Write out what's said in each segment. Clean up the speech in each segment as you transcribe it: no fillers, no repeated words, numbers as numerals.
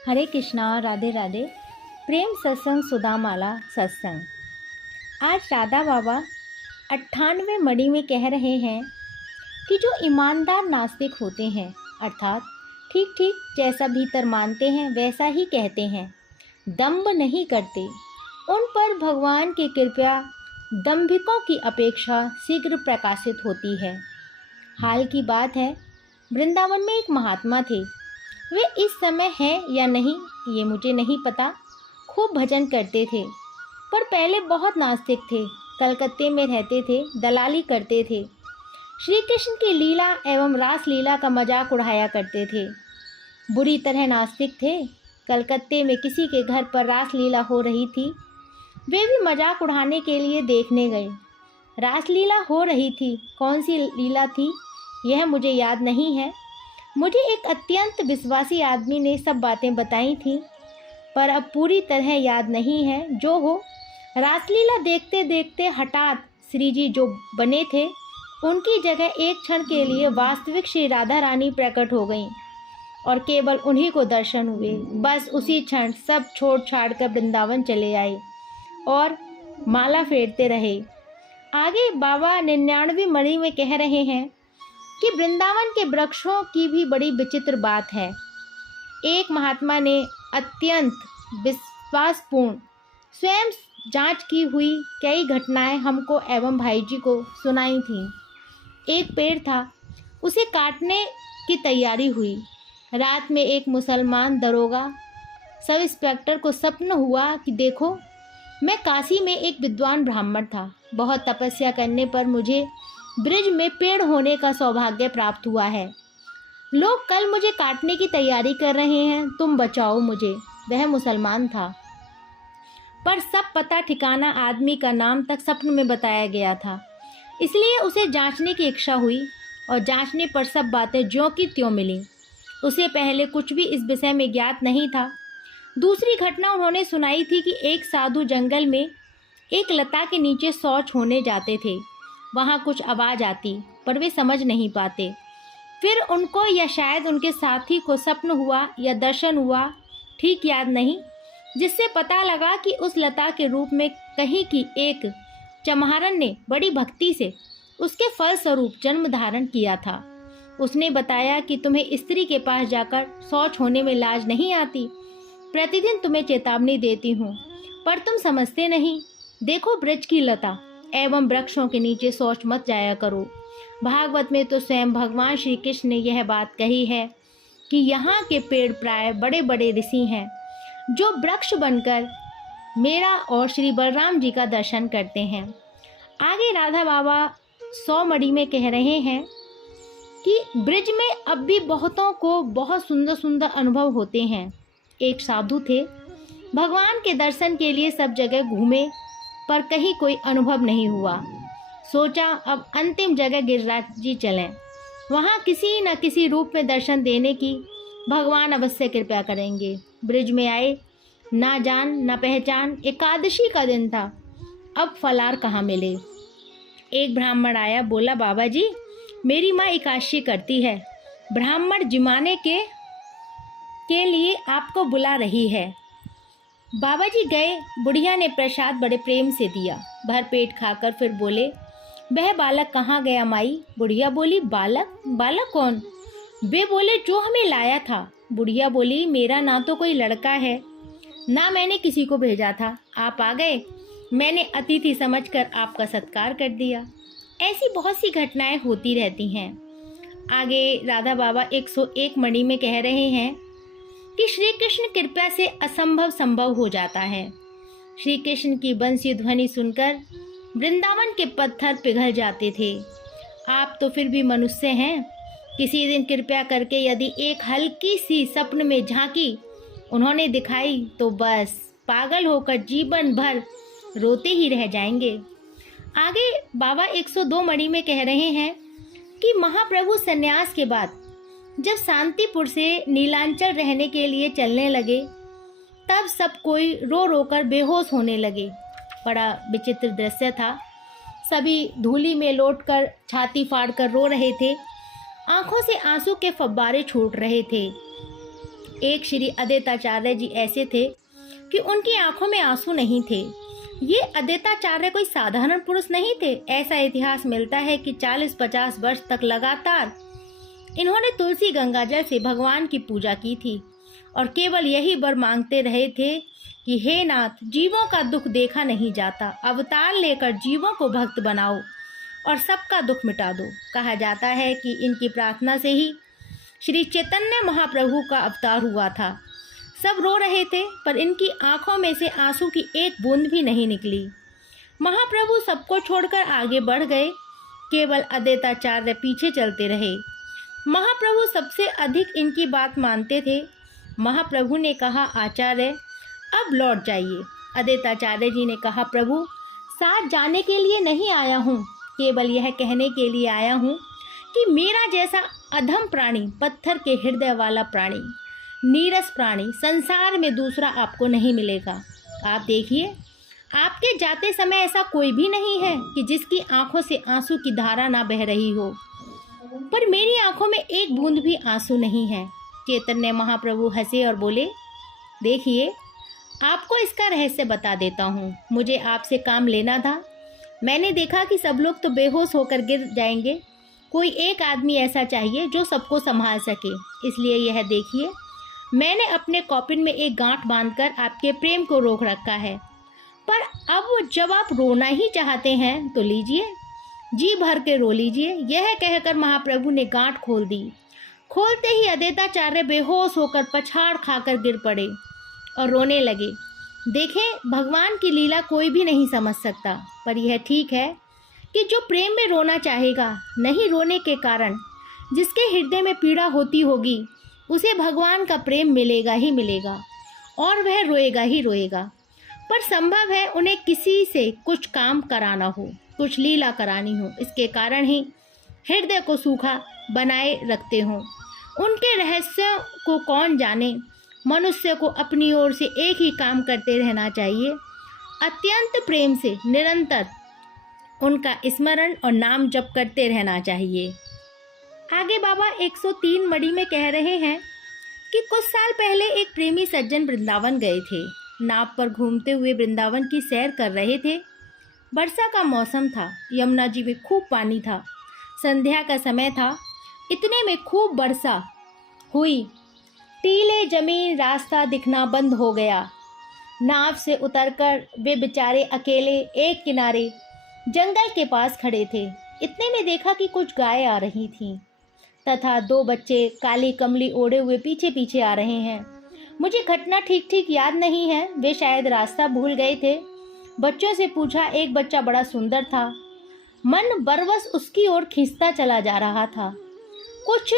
हरे कृष्णा, राधे राधे। प्रेम सत्संग सुदामाला सत्संग। आज राधा बाबा 98वें मणि में कह रहे हैं कि जो ईमानदार नास्तिक होते हैं, अर्थात ठीक ठीक जैसा भीतर मानते हैं वैसा ही कहते हैं, दंभ नहीं करते, उन पर भगवान की कृपा दंभिकों की अपेक्षा शीघ्र प्रकाशित होती है। हाल की बात है, वृंदावन में एक महात्मा थे। वे इस समय हैं या नहीं ये मुझे नहीं पता। खूब भजन करते थे, पर पहले बहुत नास्तिक थे। कलकत्ते में रहते थे, दलाली करते थे। श्री कृष्ण की लीला एवं रास लीला का मजाक उड़ाया करते थे। बुरी तरह नास्तिक थे। कलकत्ते में किसी के घर पर रास लीला हो रही थी, वे भी मजाक उड़ाने के लिए देखने गए। रासलीला हो रही थी, कौन सी लीला थी यह मुझे याद नहीं है। मुझे एक अत्यंत विश्वासी आदमी ने सब बातें बताई थीं, पर अब पूरी तरह याद नहीं है। जो हो, रासलीला देखते देखते हठात श्री जी जो बने थे, उनकी जगह एक क्षण के लिए वास्तविक श्री राधा रानी प्रकट हो गईं और केवल उन्हीं को दर्शन हुए। बस उसी क्षण सब छोड़ छाड़ कर वृंदावन चले आए और माला फेरते रहे। आगे बाबा 99वें मणि में कह रहे हैं कि वृंदावन के वृक्षों की भी बड़ी विचित्र बात है। एक महात्मा ने अत्यंत विश्वासपूर्ण स्वयं जांच की हुई कई घटनाएं हमको एवं भाई जी को सुनाई थीं। एक पेड़ था, उसे काटने की तैयारी हुई। रात में एक मुसलमान दरोगा सब इंस्पेक्टर को स्वप्न हुआ कि देखो, मैं काशी में एक विद्वान ब्राह्मण था। बहुत तपस्या करने पर मुझे ब्रिज में पेड़ होने का सौभाग्य प्राप्त हुआ है। लोग कल मुझे काटने की तैयारी कर रहे हैं, तुम बचाओ मुझे। वह मुसलमान था, पर सब पता ठिकाना, आदमी का नाम तक स्वप्न में बताया गया था। इसलिए उसे जांचने की इच्छा हुई और जांचने पर सब बातें ज्यों की त्यों मिली। उसे पहले कुछ भी इस विषय में ज्ञात नहीं था। दूसरी घटना उन्होंने सुनाई थी कि एक साधु जंगल में एक लता के नीचे शौच होने जाते थे। वहाँ कुछ आवाज़ आती, पर वे समझ नहीं पाते। फिर उनको या शायद उनके साथी को स्वप्न हुआ या दर्शन हुआ, ठीक याद नहीं, जिससे पता लगा कि उस लता के रूप में कहीं की एक चमहारन ने बड़ी भक्ति से उसके फल स्वरूप जन्म धारण किया था। उसने बताया कि तुम्हें स्त्री के पास जाकर शौच होने में लाज नहीं आती। प्रतिदिन तुम्हें चेतावनी देती हूँ, पर तुम समझते नहीं। देखो, ब्रज की लता एवं वृक्षों के नीचे शौच मत जाया करो। भागवत में तो स्वयं भगवान श्री कृष्ण ने यह बात कही है कि यहाँ के पेड़ प्राय बड़े बड़े ऋषि हैं, जो वृक्ष बनकर मेरा और श्री बलराम जी का दर्शन करते हैं। आगे राधा बाबा 100 मणि में कह रहे हैं कि ब्रिज में अब भी बहुतों को बहुत सुंदर सुंदर अनुभव होते हैं। एक साधु थे, भगवान के दर्शन के लिए सब जगह घूमे, पर कहीं कोई अनुभव नहीं हुआ। सोचा अब अंतिम जगह गिरिराज जी चलें, वहाँ किसी न किसी रूप में दर्शन देने की भगवान अवश्य कृपा करेंगे। ब्रिज में आए, ना जान ना पहचान। एकादशी का दिन था, अब फलार कहाँ मिले। एक ब्राह्मण आया, बोला, बाबा जी, मेरी माँ एकादशी करती है, ब्राह्मण जिमाने के लिए आपको बुला रही है। बाबा जी गए। बुढ़िया ने प्रसाद बड़े प्रेम से दिया, भर पेट खाकर फिर बोले, वह बालक कहाँ गया माई? बुढ़िया बोली, बालक? बालक कौन? वे बोले, जो हमें लाया था। बुढ़िया बोली, मेरा ना तो कोई लड़का है, ना मैंने किसी को भेजा था। आप आ गए, मैंने अतिथि समझकर आपका सत्कार कर दिया। ऐसी बहुत सी घटनाएं होती रहती हैं। आगे राधा बाबा 101 मणि में कह रहे हैं कि श्री कृष्ण कृपा से असंभव संभव हो जाता है। श्री कृष्ण की बंसी ध्वनि सुनकर वृंदावन के पत्थर पिघल जाते थे। आप तो फिर भी मनुष्य हैं। किसी दिन कृपया करके यदि एक हल्की सी स्वप्न में झांकी उन्होंने दिखाई तो बस पागल होकर जीवन भर रोते ही रह जाएंगे। आगे बाबा 102 मणि में कह रहे हैं कि महाप्रभु संन्यास के बाद जब शांतिपुर से नीलांचल रहने के लिए चलने लगे, तब सब कोई रो रो कर बेहोश होने लगे। बड़ा विचित्र दृश्य था। सभी धूली में लौटकर छाती फाड़कर रो रहे थे। आंखों से आंसू के फव्वारे छूट रहे थे। एक श्री अद्वैताचार्य जी ऐसे थे कि उनकी आंखों में आंसू नहीं थे। ये अद्वैताचार्य कोई साधारण पुरुष नहीं थे। ऐसा इतिहास मिलता है कि 40-50 वर्ष तक लगातार इन्होंने तुलसी गंगा जल से भगवान की पूजा की थी और केवल यही वर मांगते रहे थे कि हे नाथ, जीवों का दुख देखा नहीं जाता, अवतार लेकर जीवों को भक्त बनाओ और सबका दुख मिटा दो। कहा जाता है कि इनकी प्रार्थना से ही श्री चैतन्य महाप्रभु का अवतार हुआ था। सब रो रहे थे पर इनकी आंखों में से आंसू की एक बूंद भी नहीं निकली। महाप्रभु सबको छोड़कर आगे बढ़ गए, केवल अद्वैताचार्य पीछे चलते रहे। महाप्रभु सबसे अधिक इनकी बात मानते थे। महाप्रभु ने कहा, आचार्य अब लौट जाइए। अद्वैताचार्य जी ने कहा, प्रभु साथ जाने के लिए नहीं आया हूँ, केवल यह कहने के लिए आया हूँ कि मेरा जैसा अधम प्राणी, पत्थर के हृदय वाला प्राणी, नीरस प्राणी संसार में दूसरा आपको नहीं मिलेगा। आप देखिए, आपके जाते समय ऐसा कोई भी नहीं है कि जिसकी आंखों से आंसू की धारा ना बह रही हो, पर मेरी आंखों में एक बूंद भी आंसू नहीं है। चैतन्य महाप्रभु हंसे और बोले, देखिए आपको इसका रहस्य बता देता हूँ। मुझे आपसे काम लेना था। मैंने देखा कि सब लोग तो बेहोश होकर गिर जाएंगे, कोई एक आदमी ऐसा चाहिए जो सबको संभाल सके। इसलिए यह देखिए, मैंने अपने कॉपिन में एक गांठ बांधकर आपके प्रेम को रोक रखा है। पर अब जब आप रोना ही चाहते हैं तो लीजिए, जी भर के रो लीजिए। यह कहकर महाप्रभु ने गांठ खोल दी। खोलते ही अद्वैताचार्य बेहोश होकर पछाड़ खाकर गिर पड़े और रोने लगे। देखें, भगवान की लीला कोई भी नहीं समझ सकता, पर यह ठीक है कि जो प्रेम में रोना चाहेगा, नहीं रोने के कारण जिसके हृदय में पीड़ा होती होगी, उसे भगवान का प्रेम मिलेगा ही मिलेगा और वह रोएगा ही रोएगा। पर संभव है उन्हें किसी से कुछ काम कराना हो, कुछ लीला करानी हो, इसके कारण ही हृदय को सूखा बनाए रखते हों। उनके रहस्यों को कौन जाने। मनुष्य को अपनी ओर से एक ही काम करते रहना चाहिए, अत्यंत प्रेम से निरंतर उनका स्मरण और नाम जप करते रहना चाहिए। आगे बाबा 103 मड़ी में कह रहे हैं कि कुछ साल पहले एक प्रेमी सज्जन वृंदावन गए थे। नाव पर घूमते हुए वृंदावन की सैर कर रहे थे। वर्षा का मौसम था, यमुना जी में खूब पानी था, संध्या का समय था। इतने में खूब वर्षा हुई, टीले जमीन, रास्ता दिखना बंद हो गया। नाव से उतरकर वे बेचारे अकेले एक किनारे जंगल के पास खड़े थे। इतने में देखा कि कुछ गायें आ रही थीं तथा 2 बच्चे काली कमली ओढ़े हुए पीछे पीछे आ रहे हैं। मुझे घटना ठीक ठीक याद नहीं है, वे शायद रास्ता भूल गए थे। बच्चों से पूछा, एक बच्चा बड़ा सुंदर था, मन बरवस उसकी ओर खींचता चला जा रहा था। कुछ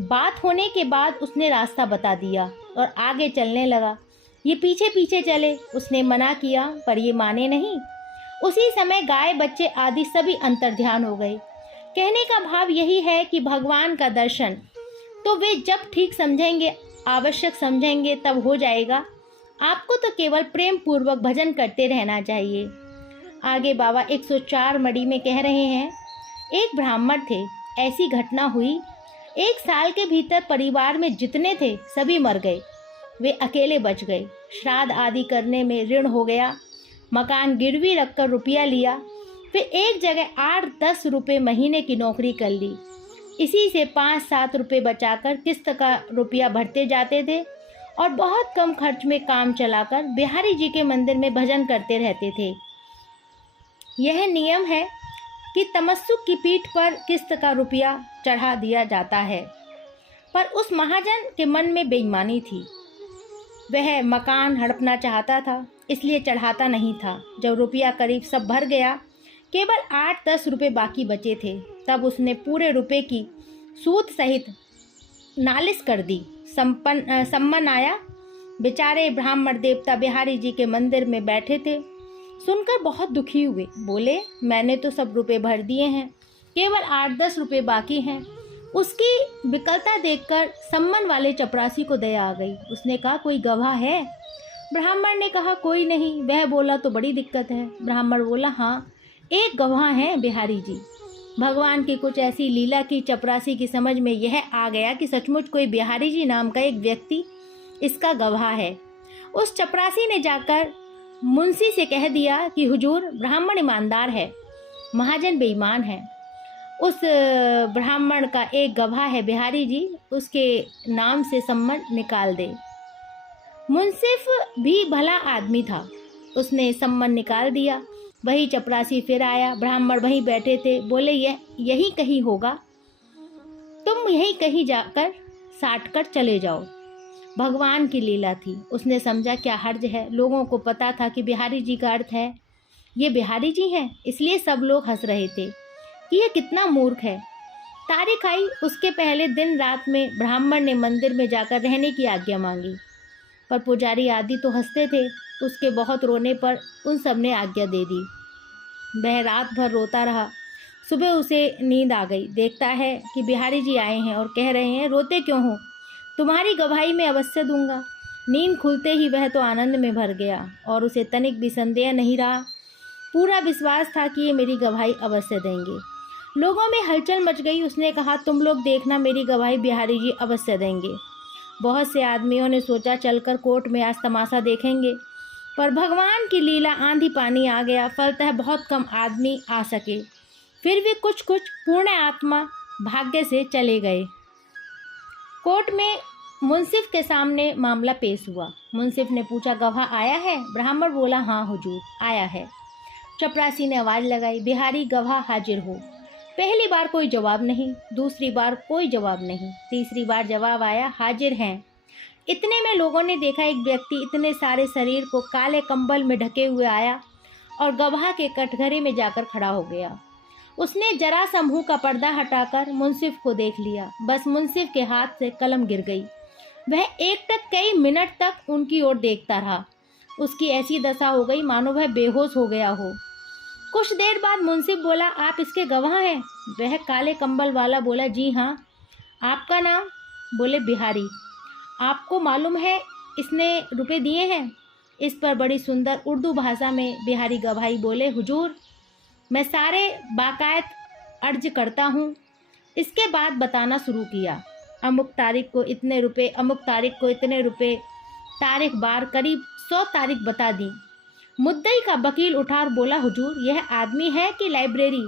बात होने के बाद उसने रास्ता बता दिया और आगे चलने लगा। ये पीछे पीछे चले। उसने मना किया पर ये माने नहीं। उसी समय गाय, बच्चे आदि सभी अंतर्ध्यान हो गए। कहने का भाव यही है कि भगवान का दर्शन तो वे जब ठीक समझेंगे, आवश्यक समझेंगे, तब हो जाएगा। आपको तो केवल प्रेम पूर्वक भजन करते रहना चाहिए। आगे बाबा 104 मड़ी में कह रहे हैं, एक ब्राह्मण थे। ऐसी घटना हुई, 1 साल के भीतर परिवार में जितने थे सभी मर गए, वे अकेले बच गए। श्राद्ध आदि करने में ऋण हो गया। मकान गिरवी रखकर रुपया लिया। फिर एक जगह 8-10 रुपये महीने की नौकरी कर ली। इसी से 5-7 रुपये बचाकर किस्त का रुपया भरते जाते थे और बहुत कम खर्च में काम चलाकर बिहारी जी के मंदिर में भजन करते रहते थे। यह नियम है कि तमस्सुक की पीठ पर किस्त का रुपया चढ़ा दिया जाता है, पर उस महाजन के मन में बेईमानी थी। वह मकान हड़पना चाहता था, इसलिए चढ़ाता नहीं था। जब रुपया करीब सब भर गया, केवल 8-10 रुपये बाकी बचे थे, तब उसने पूरे रुपये की सूद सहित नालिश कर दी। सम्मन आया। बेचारे ब्राह्मण देवता बिहारी जी के मंदिर में बैठे थे। सुनकर बहुत दुखी हुए। बोले, मैंने तो सब रुपए भर दिए हैं, केवल 8-10 रुपये बाकी हैं। उसकी विकलता देखकर सम्मन वाले चपरासी को दया आ गई। उसने कहा, कोई गवाह है? ब्राह्मण ने कहा, कोई नहीं। वह बोला, तो बड़ी दिक्कत है। ब्राह्मण बोला, हाँ, एक गवाह है, बिहारी जी। भगवान की कुछ ऐसी लीला की चपरासी की समझ में यह आ गया कि सचमुच कोई बिहारी जी नाम का एक व्यक्ति इसका गवाह है। उस चपरासी ने जाकर मुंशी से कह दिया कि हुजूर, ब्राह्मण ईमानदार है, महाजन बेईमान है। उस ब्राह्मण का एक गवाह है बिहारी जी, उसके नाम से सम्मन निकाल दे। मुंसिफ भी भला आदमी था, उसने सम्मन निकाल दिया। वही चपरासी फिर आया, ब्राह्मण वहीं बैठे थे। बोले, यही कहीं होगा, तुम यहीं कहीं जाकर साट कर चले जाओ। भगवान की लीला थी। उसने समझा क्या हर्ज है। लोगों को पता था कि बिहारी जी का अर्थ है ये बिहारी जी हैं, इसलिए सब लोग हंस रहे थे कि यह कितना मूर्ख है। तारीख आई, उसके पहले दिन रात में ब्राह्मण ने मंदिर में जाकर रहने की आज्ञा मांगी, पर पुजारी आदि तो हंसते थे। उसके बहुत रोने पर उन सब ने आज्ञा दे दी। वह रात भर रोता रहा। सुबह उसे नींद आ गई। देखता है कि बिहारी जी आए हैं और कह रहे हैं, रोते क्यों हो, तुम्हारी गवाही मैं अवश्य दूंगा। नींद खुलते ही वह तो आनंद में भर गया और उसे तनिक भी संदेह नहीं रहा। पूरा विश्वास था कि ये मेरी गवाही अवश्य देंगे। लोगों में हलचल मच गई। उसने कहा, तुम लोग देखना, मेरी गवाही बिहारी जी अवश्य देंगे। बहुत से आदमियों ने सोचा चलकर कोर्ट में आज तमाशा देखेंगे, पर भगवान की लीला, आंधी पानी आ गया। फलतः बहुत कम आदमी आ सके। फिर भी कुछ पूर्ण आत्मा भाग्य से चले गए। कोर्ट में मुंसिफ के सामने मामला पेश हुआ। मुंसिफ ने पूछा, गवाह आया है? ब्राह्मण बोला, हाँ हुजूर, आया है। चपरासी ने आवाज़ लगाई, बिहारी गवाह हाजिर हो। पहली बार कोई जवाब नहीं, दूसरी बार कोई जवाब नहीं, तीसरी बार जवाब आया, हाजिर हैं। इतने में लोगों ने देखा एक व्यक्ति इतने सारे शरीर को काले कंबल में ढके हुए आया और गवाह के कटघरे में जाकर खड़ा हो गया। उसने जरा सा मुंह का पर्दा हटाकर मुंसिफ को देख लिया। बस मुंसिफ के हाथ से कलम गिर गई। वह एकटक कई मिनट तक उनकी ओर देखता रहा। उसकी ऐसी दशा हो गई मानो वह बेहोश हो गया हो। कुछ देर बाद मुंसिफ बोला, आप इसके गवाह हैं? वह काले कंबल वाला बोला, जी हाँ। आपका नाम? बोले, बिहारी। आपको मालूम है इसने रुपए दिए हैं? इस पर बड़ी सुंदर उर्दू भाषा में बिहारी गवाही बोले, हुजूर, मैं सारे बाकायद अर्ज करता हूँ। इसके बाद बताना शुरू किया, अमुक तारीख को इतने रुपए, अमुक तारीख को इतने रुपए, तारीख बार करीब 100 तारीख बता दी। मुद्दई का वकील उठा और बोला, हुजूर, यह आदमी है कि लाइब्रेरी?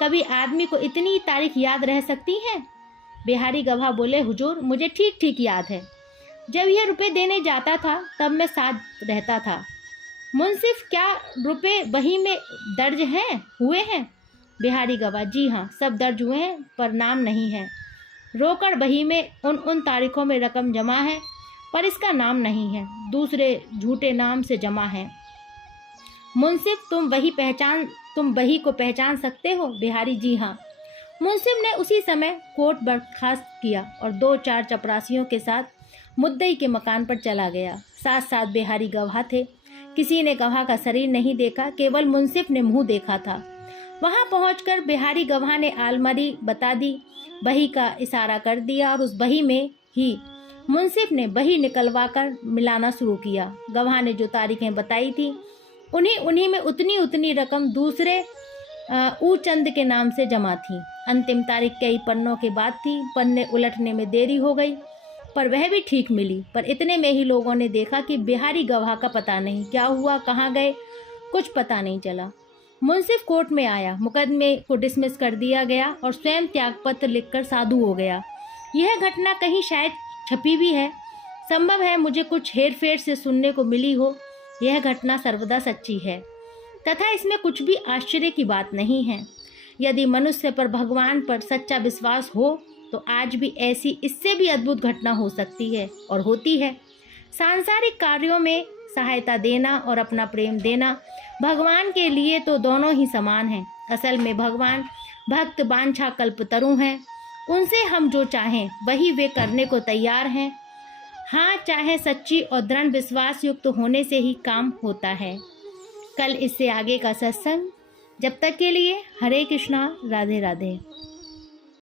कभी आदमी को इतनी तारीख याद रह सकती है? बिहारी गवाह बोले, हुजूर, मुझे ठीक ठीक याद है। जब यह रुपए देने जाता था तब मैं साथ रहता था। मुंसिफ, क्या रुपए बही में दर्ज हुए हैं? बिहारी गवाह, जी हाँ, सब दर्ज हुए हैं, पर नाम नहीं है। रोकड़ बही में उन तारीखों में रकम जमा है, पर इसका नाम नहीं है, दूसरे झूठे नाम से जमा है। मुंसिफ, तुम बही को पहचान सकते हो? बिहारी, जी हाँ। मुंसिफ ने उसी समय कोर्ट बर्खास्त किया और 2-4 चपरासियों के साथ मुद्दई के मकान पर चला गया। साथ साथ बिहारी गवाह थे। किसी ने गवाह का शरीर नहीं देखा, केवल मुंसिफ ने मुंह देखा था। वहां पहुंचकर बिहारी गवाह ने आलमारी बता दी, बही का इशारा कर दिया और उस बही में ही मुंसिफ ने बही निकलवाकर मिलाना शुरू किया। गवाह ने जो तारीखें बताई थी उन्हीं में उतनी रकम दूसरे ऊचंद के नाम से जमा थी। अंतिम तारीख कई पन्नों के बाद थी। पन्ने उलटने में देरी हो गई, पर वह भी ठीक मिली। पर इतने में ही लोगों ने देखा कि बिहारी गवाह का पता नहीं, क्या हुआ, कहाँ गए, कुछ पता नहीं चला। मुंसिफ कोर्ट में आया, मुकदमे को डिसमिस कर दिया गया और स्वयं त्यागपत्र लिखकर साधु हो गया। यह घटना कहीं शायद छपी भी है। संभव है मुझे कुछ हेर फेर से सुनने को मिली हो। यह घटना सर्वदा सच्ची है तथा इसमें कुछ भी आश्चर्य की बात नहीं है। यदि मनुष्य पर, भगवान पर सच्चा विश्वास हो तो आज भी ऐसी इससे भी अद्भुत घटना हो सकती है और होती है। सांसारिक कार्यों में सहायता देना और अपना प्रेम देना भगवान के लिए तो दोनों ही समान हैं। असल में भगवान भक्त वांछा कल्पतरु हैं। उनसे हम जो चाहें वही वे करने को तैयार हैं। हाँ, चाहे सच्ची और दृढ़ विश्वास युक्त होने से ही काम होता है। कल इससे आगे का सत्संग। जब तक के लिए हरे कृष्णा, राधे राधे।